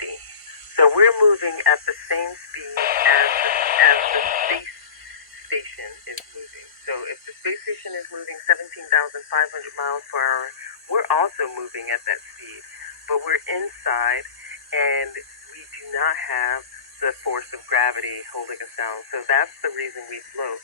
gravity. So we're moving at the same speed as the space station is moving. So if the space station is moving 17,500 miles per hour, we're also moving at that speed. But we're inside and we do not have the force of gravity holding us down. So that's the reason we float.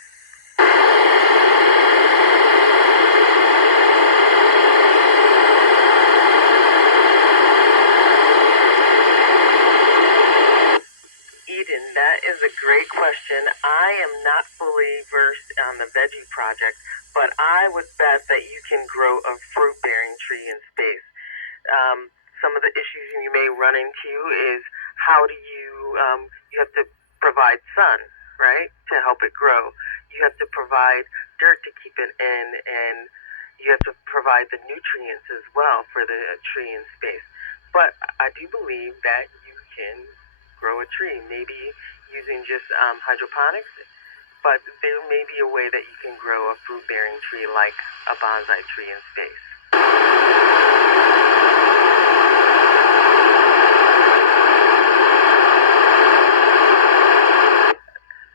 Eden, that is a great question. I am not fully versed on the veggie project, but I would bet that you can grow a fruit-bearing tree in space. Some of the issues you may run into is how do you have to provide sun, right, to help it grow. You have to provide dirt to keep it in, and you have to provide the nutrients as well for the tree in space. But I do believe that you can grow a tree, maybe using just hydroponics, but there may be a way that you can grow a fruit-bearing tree like a bonsai tree in space.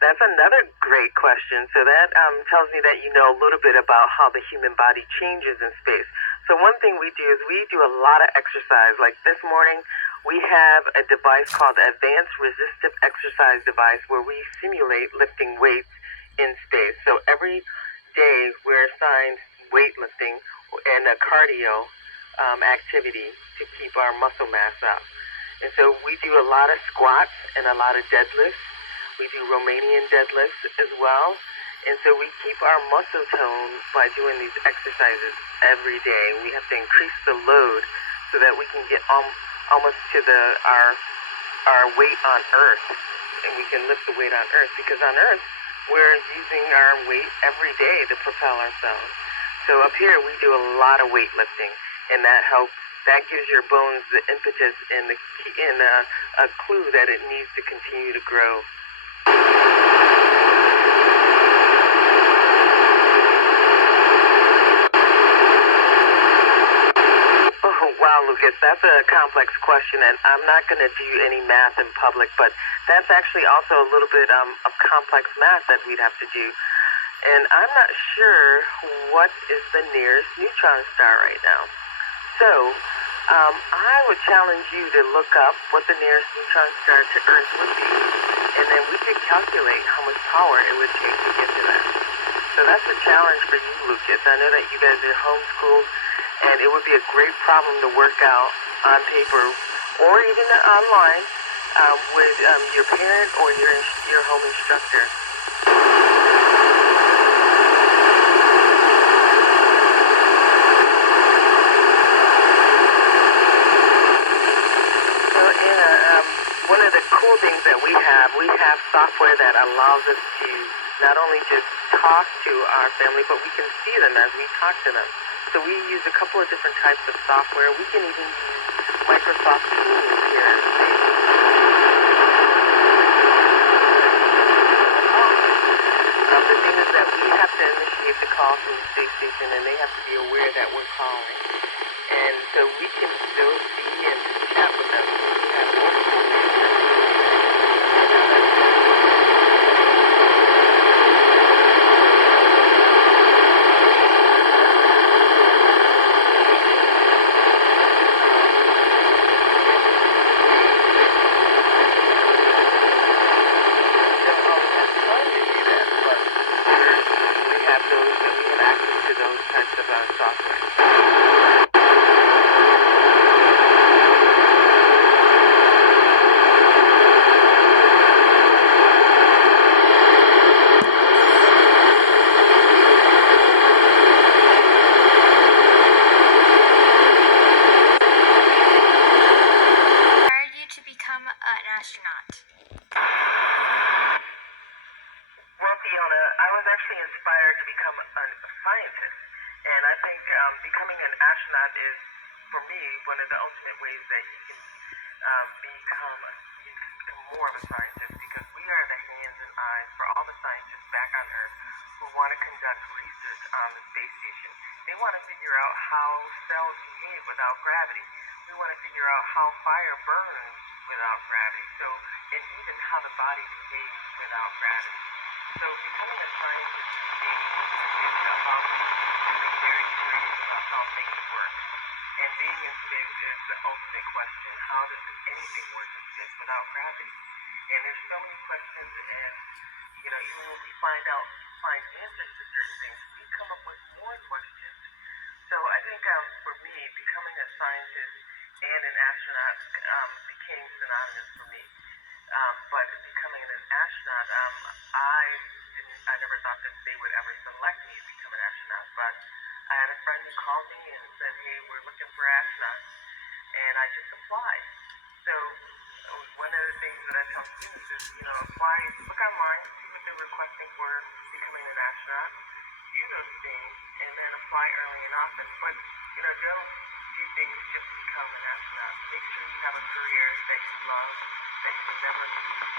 That's another great question. So that tells me that you know a little bit about how the human body changes in space. So one thing we do is we do a lot of exercise. Like this morning, we have a device called the Advanced Resistive Exercise Device where we simulate lifting weights in space. So every day we're assigned weightlifting and a cardio activity to keep our muscle mass up. And so we do a lot of squats and a lot of deadlifts. We do Romanian deadlifts as well. And so we keep our muscle tone by doing these exercises every day. We have to increase the load so that we can get almost to our weight on Earth. And we can lift the weight on Earth because on Earth, we're using our weight every day to propel ourselves. So up here, we do a lot of weightlifting, and that helps. That gives your bones the impetus and a clue that it needs to continue to grow. Oh, wow, Lucas, that's a complex question, and I'm not going to do any math in public, but that's actually also a little bit of complex math that we'd have to do. And I'm not sure what is the nearest neutron star right now. So I would challenge you to look up what the nearest neutron star to Earth would be, and then we could calculate how much power it would take to get to that. So that's a challenge for you, Lucas. I know that you guys are homeschooled, and it would be a great problem to work out on paper or even online with your parent or your home instructor. One of the cool things that we have software that allows us to not only just talk to our family, but we can see them as we talk to them. So we use a couple of different types of software. We can even use Microsoft Teams here. The thing is that we have to initiate the call from the space station, and they have to be aware that we're calling. And so we can still see and chat with them. We have multiple ways. Astronaut? Well, Fiona, I was actually inspired to become a scientist, and I think becoming an astronaut is, for me, one of the ultimate ways that you can become more of a scientist, because we are the hands and eyes for all the scientists back on Earth who want to conduct research on the space station. They want to figure out how cells behave without gravity. We want to figure out how fire burns without gravity. So, and even how the body behaves without gravity. So, becoming a scientist is about being very curious about how things work. And being in space is the ultimate question. How does anything work in space without gravity? And there's so many questions, and even when we find answers to certain things, we come up with more questions. So I think for me, becoming a scientist and an astronaut became synonymous for me. But becoming an astronaut, I never thought that they would ever select me to become an astronaut. But I had a friend who called me and said, "Hey, we're looking for astronauts," and I just applied. So one of the things that I tell students is, apply, look online, see what they're requesting for becoming an astronaut, do those things, and then apply early and often. But, don't do things just to become an astronaut. Make sure you have a career that you love, that you will never leave,